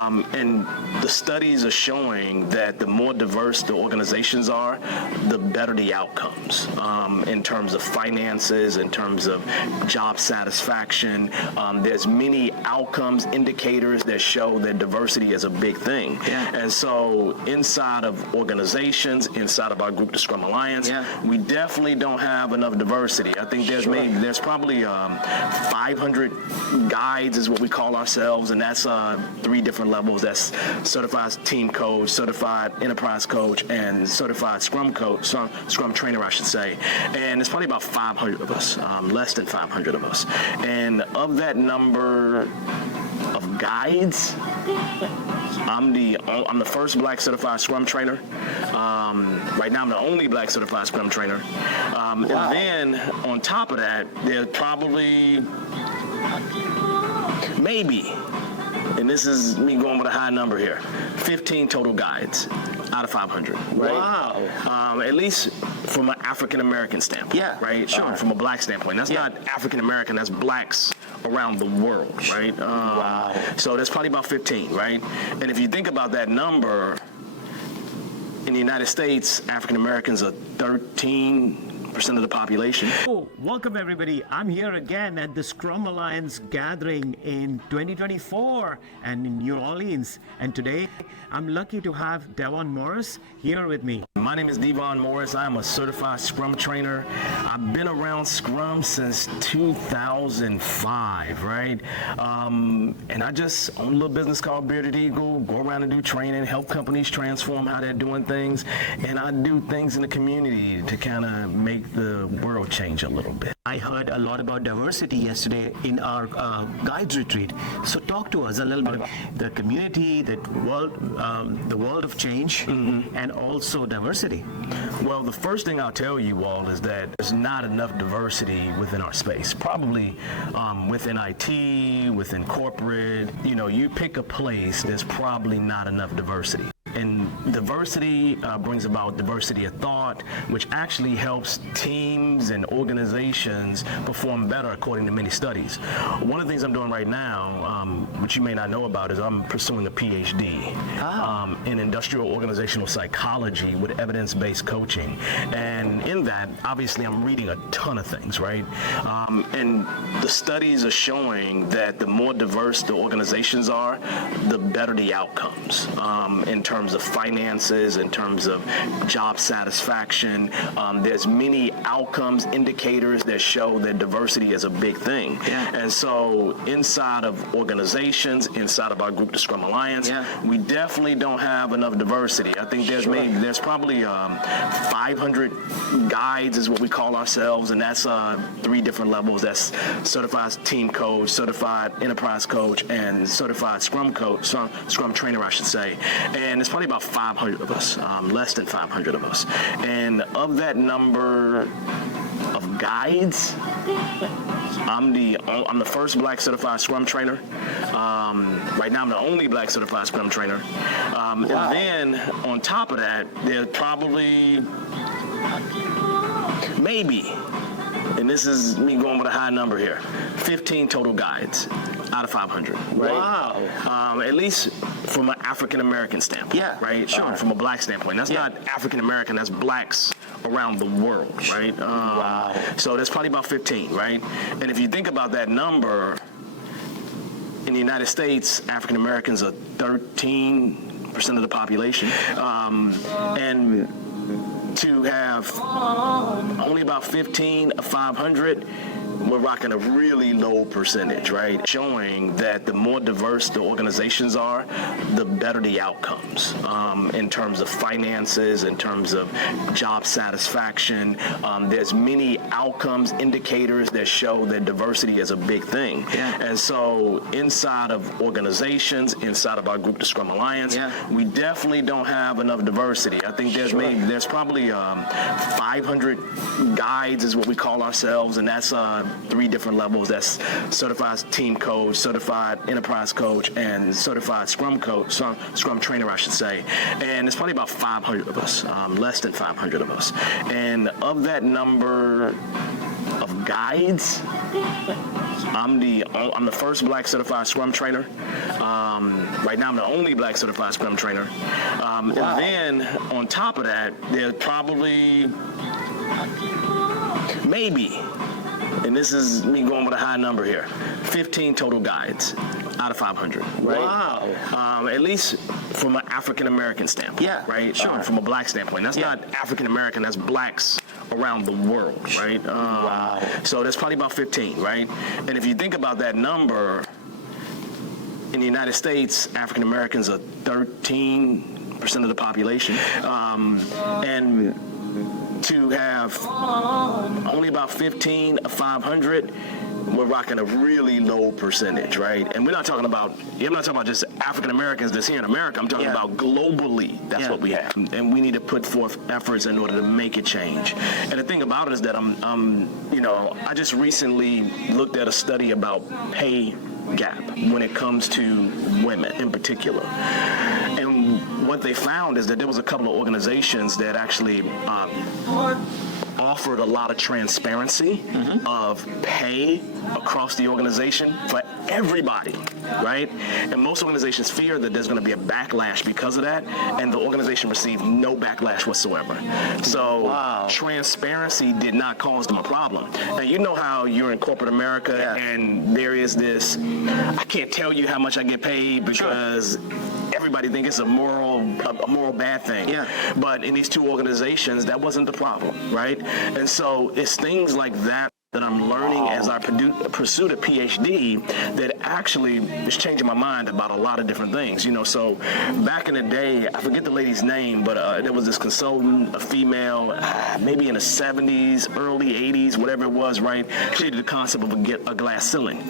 And the studies are showing that the more diverse the organizations are, the better the outcomes in terms of finances, in terms of job satisfaction. There's many outcomes indicators that show that diversity is a big thing. Yeah. And so inside of organizations, inside of our group, the Scrum Alliance, we definitely don't have enough diversity. I think there's probably 500 guides is what we call ourselves, and that's 3 different levels. That's certified team coach, certified enterprise coach, and certified scrum coach, scrum trainer, I should say. And it's probably about 500 of us, less than 500 of us. And of that number of guides, I'm the first Black certified Scrum trainer. Right now, I'm the only Black certified Scrum trainer. And then on top of that, there's probably maybe, and this is me going with a high number here, 15 total guides out of 500. Right? Wow. At least from an African American standpoint. Yeah, right. sure. From a Black standpoint. That's not African American. That's Blacks around the world. Right. Wow. So that's probably about 15. Right. And if you think about that number, in the United States, African Americans are 13% of the population. Oh, welcome everybody. I'm here again at the Scrum Alliance Gathering in 2024 and in New Orleans. And today, I'm lucky to have Devon Morris here with me. My name is Devon Morris. I'm a certified Scrum trainer. I've been around Scrum since 2005, right? And I just own a little business called Bearded Eagle, go around and do training, help companies transform how they're doing things. And I do things in the community to kind of make the world change a little bit. I heard a lot about diversity yesterday in our guides retreat. So talk to us a little bit about the community, the world of change, and also diversity. Well, the first thing I'll tell you all is that there's not enough diversity within our space. Probably within IT, within corporate, you pick a place, there's probably not enough diversity. And diversity brings about diversity of thought, which actually helps teams and organizations perform better according to many studies. One of the things I'm doing right now, which you may not know about, is I'm pursuing a PhD in industrial organizational psychology with evidence-based coaching. And in that, obviously, I'm reading a ton of things, right? And the studies are showing that the more diverse the organizations are, the better the outcomes in terms of finances, in terms of job satisfaction. There's many outcomes indicators that show that diversity is a big thing. Yeah. And so inside of organizations, inside of our group, the Scrum Alliance, we definitely don't have enough diversity. I think there's probably 500 guides is what we call ourselves, and that's 3 different levels. That's certified team coach, certified enterprise coach, and certified scrum coach, scrum trainer, I should say. And it's probably about 500 of us, less than 500 of us. And of that number of guides, I'm the first Black certified Scrum trainer. Right now, I'm the only Black certified Scrum trainer. And then on top of that, there's probably maybe, and this is me going with a high number here, 15 total guides out of 500. Right? Wow. At least from an African American standpoint. Yeah, right. sure. From a Black standpoint. That's not African American. That's Blacks around the world. Right. Wow. So that's probably about 15. Right. And if you think about that number, in the United States, African Americans are 13% of the population, and to have only about 15 of 500, we're rocking a really low percentage, right? Showing that the more diverse the organizations are, the better the outcomes in terms of finances, in terms of job satisfaction. There's many outcomes indicators that show that diversity is a big thing. Yeah. And so inside of organizations, inside of our group, the Scrum Alliance, we definitely don't have enough diversity. I think there's probably 500 guides is what we call ourselves, and that's 3 different levels. That's certified team coach, certified enterprise coach, and certified scrum coach, scrum trainer, I should say. And it's probably about 500 of us, less than 500 of us. And of that number of guides. I'm the first Black certified Scrum trainer. Right now, I'm the only Black certified Scrum trainer. And then on top of that, there's probably maybe, and this is me going with a high number here, 15 total guides out of 500. Right? Wow. At least from an African American standpoint. Yeah, right. sure. From a Black standpoint, that's not African American. That's Blacks around the world, right? Wow. So that's probably about 15, right? And if you think about that number, in the United States, African Americans are 13% of the population, and to have only about 15 of 500, we're rocking a really low percentage, right? And I'm not talking about just African Americans that's here in America. I'm talking about globally. That's what we have, and we need to put forth efforts in order to make it change. And the thing about it is that I just recently looked at a study about pay gap when it comes to women in particular. And what they found is that there was a couple of organizations that actually offered a lot of transparency of pay across the organization for everybody, right? And most organizations fear that there's going to be a backlash because of that, and the organization received no backlash whatsoever. So transparency did not cause them a problem. Now, you know how you're in corporate America and there is this, I can't tell you how much I get paid because everybody thinks it's a moral bad thing. Yeah. But in these two organizations, that wasn't the problem, right? And so it's things like that I'm learning as I pursue the PhD that actually is changing my mind about a lot of different things. So back in the day, I forget the lady's name, but there was this consultant, a female, maybe in the 70s, early 80s, whatever it was, right? Created the concept of a glass ceiling.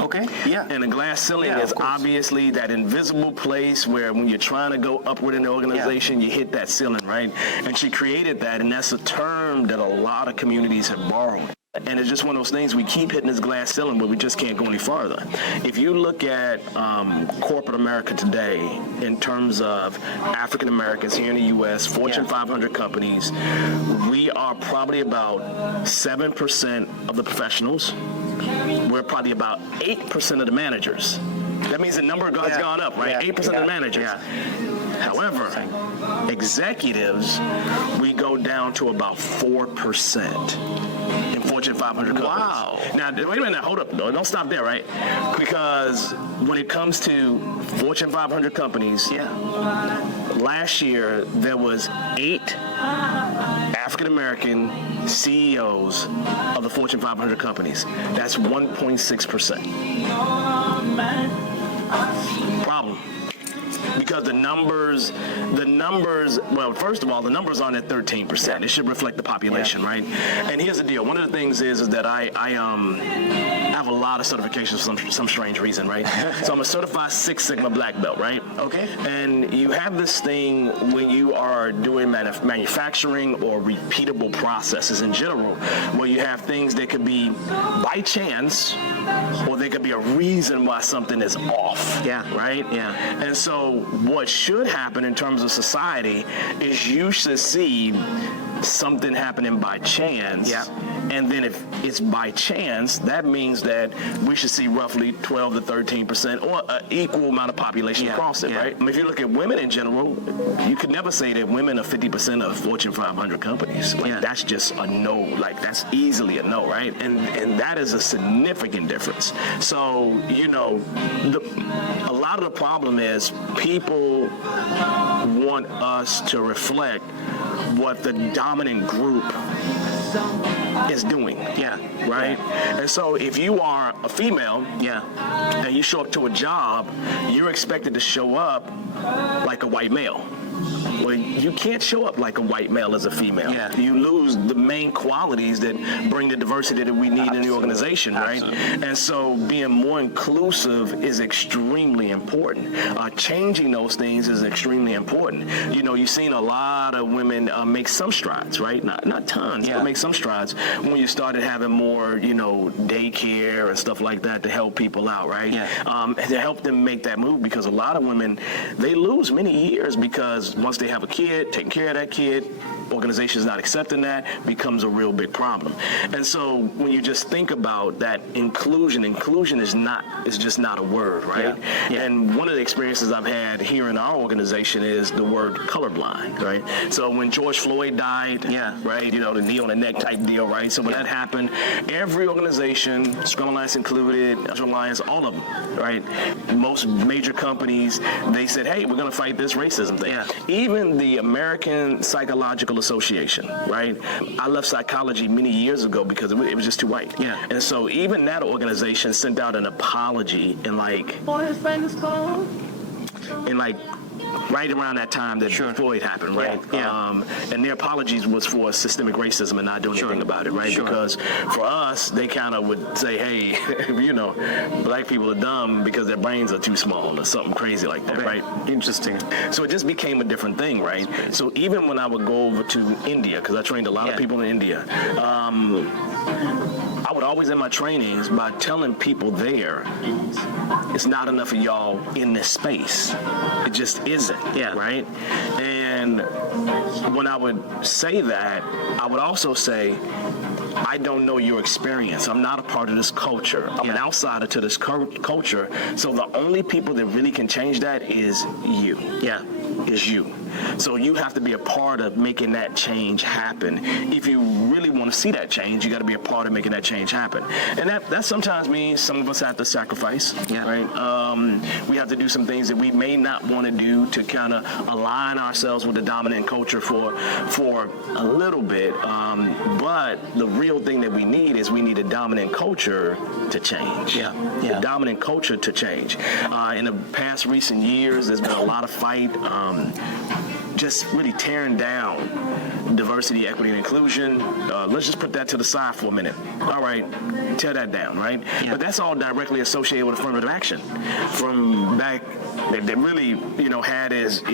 Okay, yeah. And a glass ceiling is obviously that invisible place where when you're trying to go upward in the organization, you hit that ceiling, right? And she created that, and that's a term that a lot of communities have borrowed. And it's just one of those things, we keep hitting this glass ceiling, but we just can't go any farther. If you look at corporate America today, in terms of African Americans here in the U.S., Fortune 500 companies, we are probably about 7% of the professionals. We're probably about 8% of the managers. That means the number has gone up, right? 8% of the managers. However, executives, we go down to about 4% in Fortune 500 companies. Wow. Now, wait a minute, hold up, though. Don't stop there, right? Because when it comes to Fortune 500 companies, last year there was 8 African American CEOs of the Fortune 500 companies. That's 1.6%. Problem. Because the numbers, well, first of all, the numbers aren't at 13%. It should reflect the population, right? And here's the deal. One of the things is that I have a lot of certifications for some strange reason, right? So I'm a certified Six Sigma black belt, right? Okay. And you have this thing when you are doing manufacturing or repeatable processes in general, where you have things that could be by chance, or there could be a reason why something is off. Yeah. Right? Yeah. And so what should happen in terms of society is you should see something happening by chance. Yeah. And then if it's by chance, that means that we should see roughly 12 to 13% or an equal amount of population across it, right? I mean, if you look at women in general, you could never say that women are 50% of Fortune 500 companies. Like, that's just a no. Like, that's easily a no, right? And that is a significant difference. So, a lot of the problem is people want us to reflect what the dominant group is doing. Yeah. Right? And so if you are a female, and you show up to a job, you're expected to show up like a white male. Well, you can't show up like a white male as a female. Yeah. You lose the main qualities that bring the diversity that we need in the organization, right? And so being more inclusive is extremely important. Changing those things is extremely important. You've seen a lot of women make some strides, right? Not tons, but make some strides when you started having more, daycare and stuff like that to help people out, right? To help them make that move, because a lot of women, they lose many years because once they have a kid, taking care of that kid, organizations not accepting that becomes a real big problem. And so when you just think about that inclusion is just not a word, right? Yeah. And one of the experiences I've had here in our organization is the word colorblind, right? So when George Floyd died, right, you know, the knee on the neck type deal, right? So when that happened, every organization, Scrum Alliance included, Agile Alliance, all of them, right? Most major companies, they said, hey, we're going to fight this racism thing. Yeah. Even the American Psychological Association, right? I left psychology many years ago because it was just too white. Yeah. And so even that organization sent out an apology in like, right around that time that Floyd happened, right? Yeah. And their apologies was for systemic racism and not doing anything about it, right? Because for us, they kind of would say, hey, you know, black people are dumb because their brains are too small or something crazy like that, right? Interesting. So it just became a different thing, right? So even when I would go over to India, because I trained a lot of people in India, I would always end my trainings by telling people there, it's not enough of y'all in this space. It just isn't, right? And when I would say that, I would also say, I don't know your experience. I'm not a part of this culture. I'm an outsider to this culture. So the only people that really can change that is you. Is you. So you have to be a part of making that change happen. If you really want to see that change, you got to be a part of making that change happen. And that sometimes means some of us have to sacrifice, right? We have to do some things that we may not want to do to kind of align ourselves with the dominant culture for a little bit. But the real thing that we need is we need a dominant culture to change. The dominant culture to change. In the past recent years, there's been a lot of fight. Just really tearing down diversity, equity, and inclusion. Let's just put that to the side for a minute. All right, tear that down, right? But that's all directly associated with affirmative action. From back, that really, you know, had its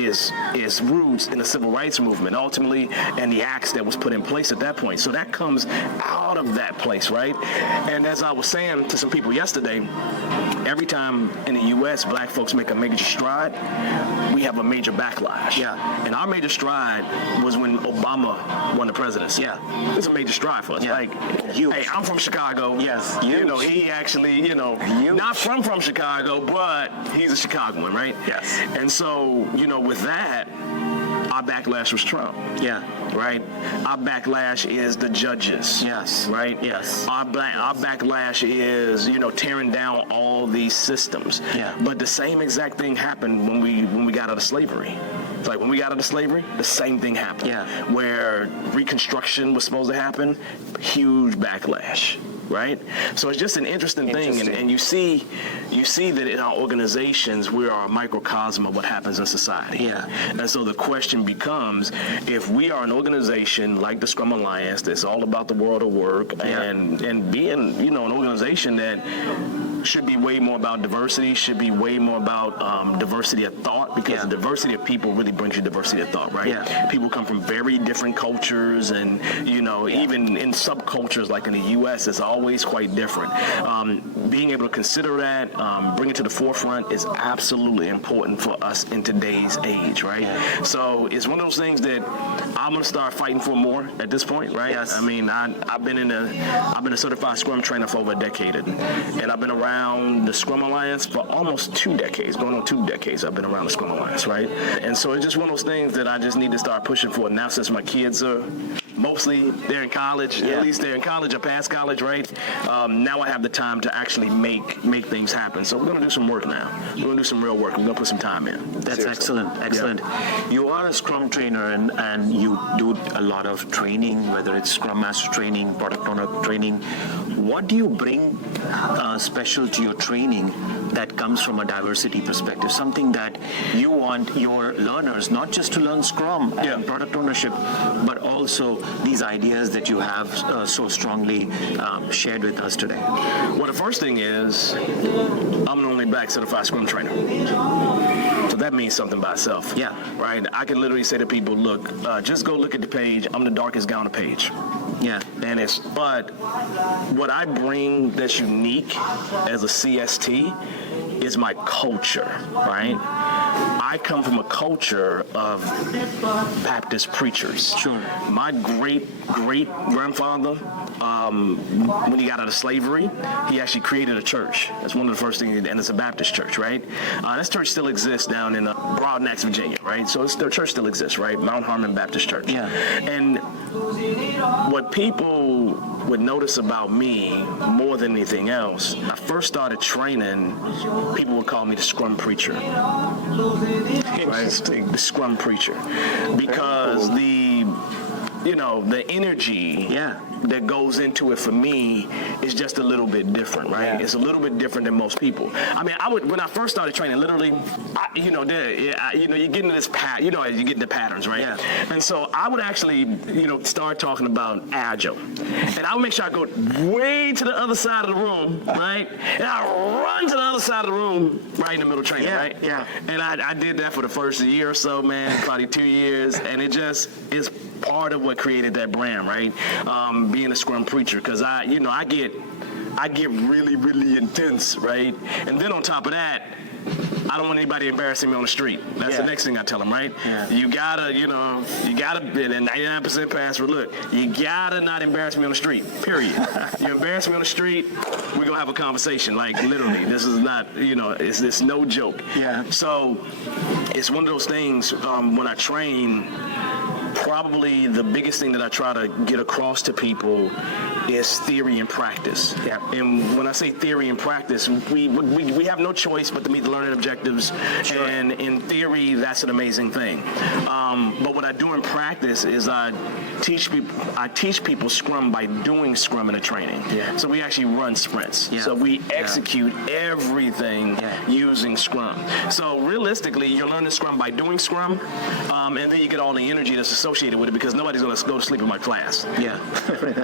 roots in the civil rights movement, ultimately, and the acts that was put in place at that point. So that comes out of that place, right? And as I was saying to some people yesterday, every time in the U.S. black folks make a major stride, we have a major backlash. And our major stride was when Obama won the presidency. It's a major stride for us. Like, hey, I'm from Chicago. You know, he actually, you know, not from Chicago, but he's a Chicagoan, right? And so, you know, with that, our backlash was Trump. Right? Our backlash is the judges. Right? Our backlash is, you know, tearing down all these systems. But the same exact thing happened when we got out of slavery. It's like when we got out of slavery, the same thing happened. Where Reconstruction was supposed to happen, huge backlash. Right? So it's just an interesting thing, and you see that in our organizations, we are a microcosm of what happens in society. And so the question becomes, if we are an organization like the Scrum Alliance that's all about the world of work, and being, you know, an organization that should be way more about diversity, should be way more about diversity of thought, because the diversity of people really brings you diversity of thought, right? People come from very different cultures, and, you know, even in subcultures like in the U.S., it's always quite different. Being able to consider that, bring it to the forefront is absolutely important for us in today's age, right? So it's one of those things that I'm going to start fighting for more at this point, right? I mean, I've been a certified Scrum trainer for over a decade, and I've been around the Scrum Alliance for almost 2 decades, going on 2 decades. I've been around the Scrum Alliance, right? And so it's just one of those things that I just need to start pushing for now, since my kids are mostly they're in college, at least they're in college or past college, right? Now I have the time to actually make things happen. So we're going to do some work now. We're going to do some real work. We're going to put some time in. That's excellent. You are a Scrum trainer, and you do a lot of training, whether it's Scrum Master training, Product Owner training. What do you bring special to your training that comes from a diversity perspective? Something that you want your learners not just to learn Scrum and product ownership, but also these ideas that you have so strongly shared with us today. Well, the first thing is, I'm the only black certified Scrum trainer. So that means something by itself. Right? I can literally say to people, look, just go look at the page. I'm the darkest guy on the page. But what I bring that's unique as a CST is my culture, right? I come from a culture of Baptist preachers. Sure. My great-great-grandfather, when he got out of slavery, he actually created a church. That's one of the first things, and it's a Baptist church, right? This church still exists down in Broadnax, Virginia, right? So the church still exists, right? Mount Harmon Baptist Church. Yeah. And what people would notice about me more than anything else, I first started training, people would call me the Scrum Preacher. Right? The Scrum Preacher. Because the energy that goes into it for me is just a little bit different, right? Yeah. It's a little bit different than most people. I mean, when I first started training, literally, you get into this you get into patterns, right? Yeah. And so I would actually, start talking about Agile. And I would make sure I go way to the other side of the room, right? And I run to the other side of the room, right in the middle of training, right? Yeah. And I did that for the first year or so, man, probably 2 years, and it just is part of what created that brand, right? Being a Scrum Preacher, because I get really, really intense, right? And then on top of that, I don't want anybody embarrassing me on the street. That's the next thing I tell them, right? Yeah. You gotta, and 99% password, look, you gotta not embarrass me on the street, period. You embarrass me on the street, we're gonna have a conversation, like literally. This is not, it's no joke. Yeah. So it's one of those things, when I train, probably the biggest thing that I try to get across to people is theory and practice. Yeah. And when I say theory and practice, we have no choice but to meet the learning objectives. Sure. And in theory, that's an amazing thing. But what I do in practice is I teach people Scrum by doing Scrum in a training. Yeah. So we actually run sprints. Yeah. So we execute everything using Scrum. So realistically, you're learning Scrum by doing Scrum, and then you get all the energy that's associated with it, because nobody's going to go to sleep in my class. Yeah.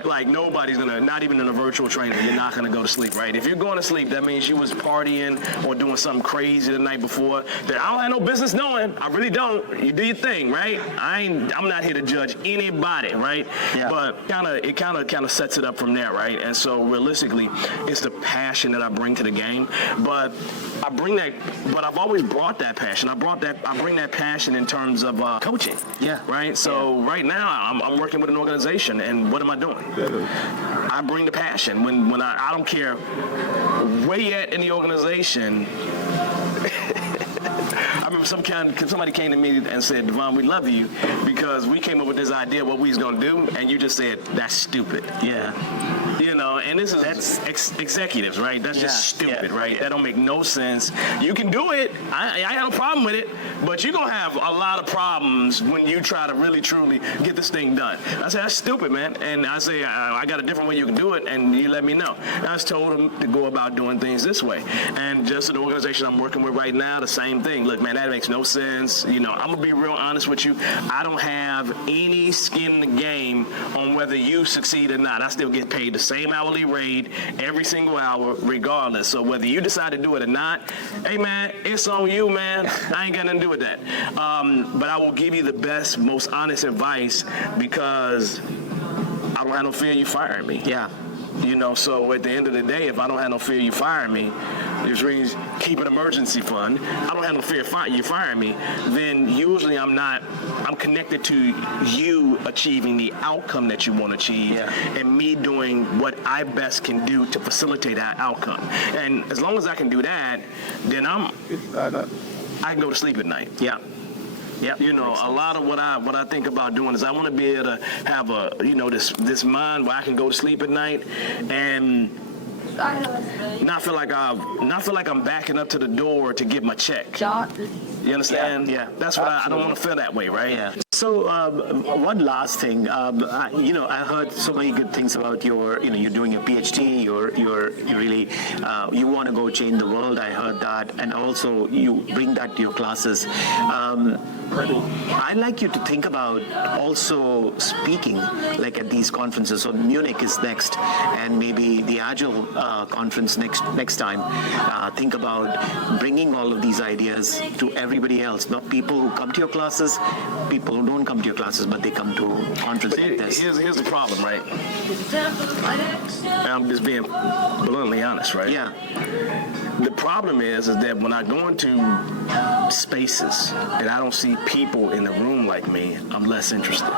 Like nobody's going to, not even in a virtual training, you're not going to go to sleep, right? If you're going to sleep, that means you was partying or doing something crazy the night before that I don't have no business knowing. I really don't. You do your thing, right? I'm not here to judge anybody, right? Yeah. But it kind of sets it up from there, right? And so realistically, it's the passion that I bring to the game. But I've always brought that passion. I bring that passion in terms of coaching. Yeah. Right. So right now I'm working with an organization, and what am I doing? I bring the passion when I don't care where you're at in the organization. I remember somebody came to me and said, Devon, we love you because we came up with this idea of what we was going to do, and you just said, that's stupid. Yeah. And that's executives, right? That's just stupid, right? Yeah. That don't make no sense. You can do it. I have no problem with it, but you're going to have a lot of problems when you try to really, truly get this thing done. I said, that's stupid, man. And I say, I got a different way you can do it, and you let me know. And I just told them to go about doing things this way. And just an organization I'm working with right now, the same thing. Look, man, that makes no sense. I'm going to be real honest with you. I don't have any skin in the game on whether you succeed or not. I still get paid the same hourly rate every single hour, regardless. So whether you decide to do it or not, hey, man, it's on you, man. I ain't got nothing to do with that. But I will give you the best, most honest advice, because I don't have no fear you firing me. Yeah. So at the end of the day, if I don't have no fear you firing me, which means keep an emergency fund, I don't have no fear you firing me, then usually I'm connected to you achieving the outcome that you want to achieve, and me doing what I best can do to facilitate that outcome. And as long as I can do that, then I can go to sleep at night. Yeah. Yeah, a lot of what I think about doing is I want to be able to have this mind where I can go to sleep at night and not feel like I'm backing up to the door to get my check. You understand? Yeah. That's what I don't want to feel that way, right? Yeah. So one last thing, I heard so many good things about you're doing a PhD. You really you want to go change the world. I heard that, and also you bring that to your classes. I'd like you to think about also speaking, like at these conferences. So Munich is next, and maybe the Agile conference next time. Think about bringing all of these ideas to everybody else, not people who come to your classes, people who don't come to your classes, but they come to conferences like this. Here's the problem, right? I'm just being bluntly honest, right? Yeah. The problem is that when I go into spaces and I don't see people in the room like me, I'm less interested.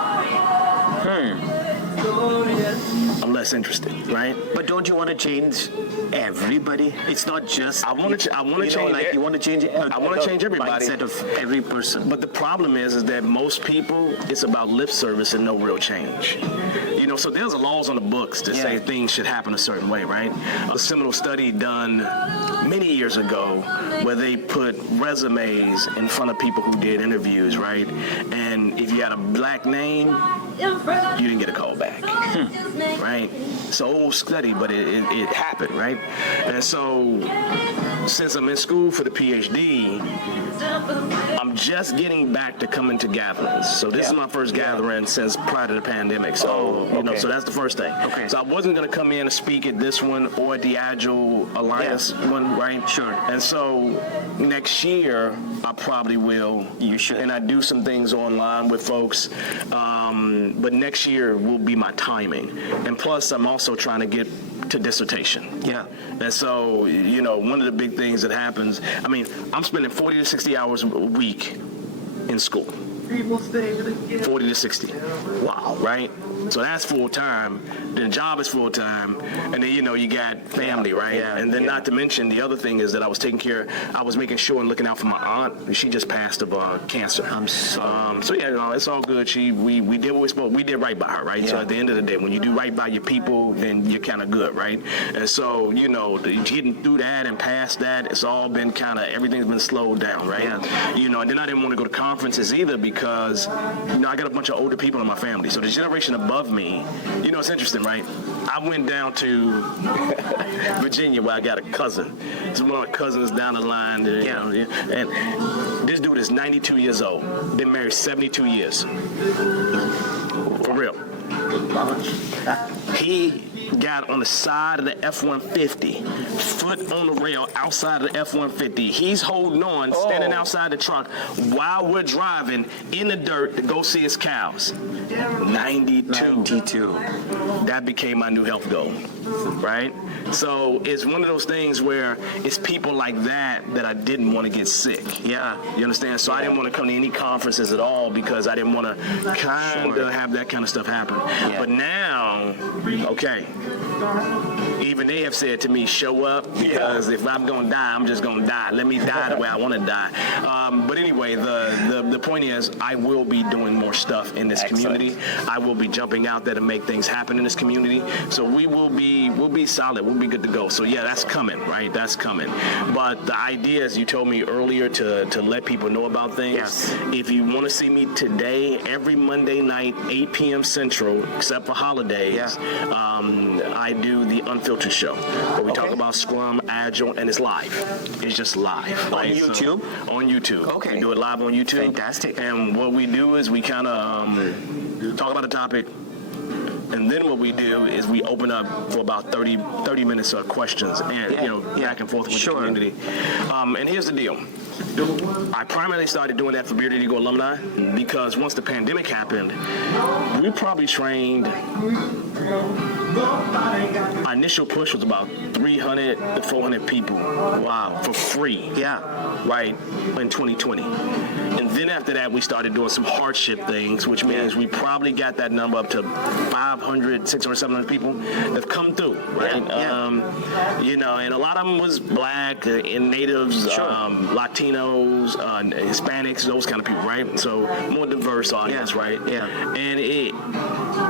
I'm less interested, right? But don't you want to change everybody? It's not just I want to change. Like you want to change. I want to change everybody. Mindset of every person. But the problem is that most people, it's about lip service and no real change. You know, so there's laws on the books that say things should happen a certain way, right? A seminal study done many years ago where they put resumes in front of people who did interviews, right? And if you had a black name, you didn't get a call back, right? It's an old study, but it happened, right? And so since I'm in school for the PhD, I'm just getting back to coming to gatherings. So this is my first gathering since prior to the pandemic. So, you know, so that's the first thing. Okay. So I wasn't going to come in and speak at this one or at the Agile Alliance one, right? Sure. And so next year, I probably will. You should. And I do some things online with folks. But next year will be my timing. And plus, I'm also trying to get to dissertation. Yeah. And so, you know, one of the big things that happens, I mean, I'm spending 40 to 60 hours a week in school. 40 to 60. Wow, right? So that's full time. Then the job is full time, and then you know you got family, right? Yeah. And then not to mention the other thing is that I was making sure and looking out for my aunt. She just passed of cancer. I'm sorry. So yeah, no, it's all good. We did what we supposed. We did right by her, right? So at the end of the day, when you do right by your people, then you're kind of good, right? And so you know, getting through that and past that, it's all been everything's been slowed down, right? Yeah. You know, and then I didn't want to go to conferences either because you know I got a bunch of older people in my family. So the generation above me, you know, it's interesting, right? I went down to Virginia where I got a cousin. It's one of my cousins down the line. You know, and this dude is 92 years old. Been married 72 years. For real. He got on the side of the F-150, foot on the rail outside of the F-150. He's holding on, standing outside the truck while we're driving in the dirt to go see his cows. 92. That became my new health goal, right? So it's one of those things where it's people like that I didn't want to get sick. Yeah. You understand? So I didn't want to come to any conferences at all because I didn't want to kind of have that kind of stuff happen. Yeah. But now, okay, even they have said to me, show up because if I'm going to die, I'm just going to die. Let me die the way I want to die. But anyway, the point is I will be doing more stuff in this community. I will be jumping out there to make things happen in this community. So we'll be solid. We'll be good to go. So yeah, that's coming, right? That's coming. But the idea, as you told me earlier, to let people know about things. Yes. If you want to see me today, every Monday night, 8 p.m. Central, except for holidays, I do the Unfiltered show where we talk about Scrum, Agile, and it's live. It's just live. On YouTube? So, on YouTube. Okay. We do it live on YouTube. Fantastic. And what we do is we kind of talk about a topic, and then what we do is we open up for about 30 minutes of questions and back and forth with the community. And here's the deal. I primarily started doing that for Bearded Eagle alumni because once the pandemic happened, we probably trained. Our initial push was about 300 to 400 people. Wow, for free. Yeah. Right, in 2020. And then after that, we started doing some hardship things, which means we probably got that number up to 500, 600, 700 people that have come through, right? Yeah. You know, and a lot of them was black and natives, Latinos, Hispanics, those kind of people, right? So more diverse audience, right? Yeah. And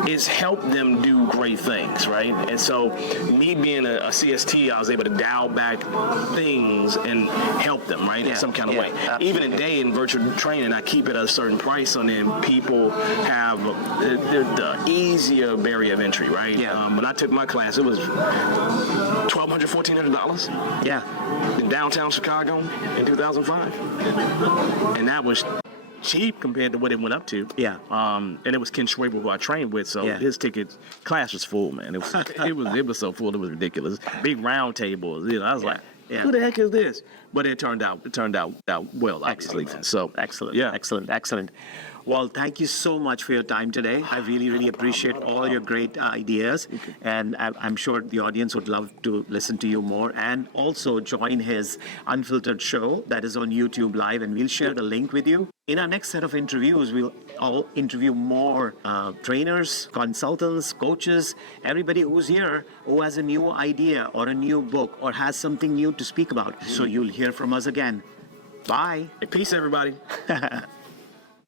it's helped them do great things, right? And so me being a CST, I was able to dial back things and help them, right? In some kind of way. Absolutely. Even today in virtual training, I keep it at a certain price, and then people have the easier barrier of entry, right? Yeah. When I took my class, it was $1,200, $1,400. Yeah. In downtown Chicago in 2005. And that was cheap compared to what it went up to. Yeah. And it was Ken Schwaber who I trained with, so his class was full, man. It was so full, it was ridiculous. Big round tables. You know, I was like, who the heck is this? but it turned out well, obviously. Excellent, man. So Excellent. yeah. Excellent. Well, thank you so much for your time today. I really appreciate all your great ideas. And I'm sure the audience would love to listen to you more and also join his Unfiltered show that is on YouTube Live. And we'll share the link with you. In our next set of interviews, we'll all interview more trainers, consultants, coaches, everybody who's here who has a new idea or a new book or has something new to speak about. So you'll hear from us again. Bye. Peace, everybody.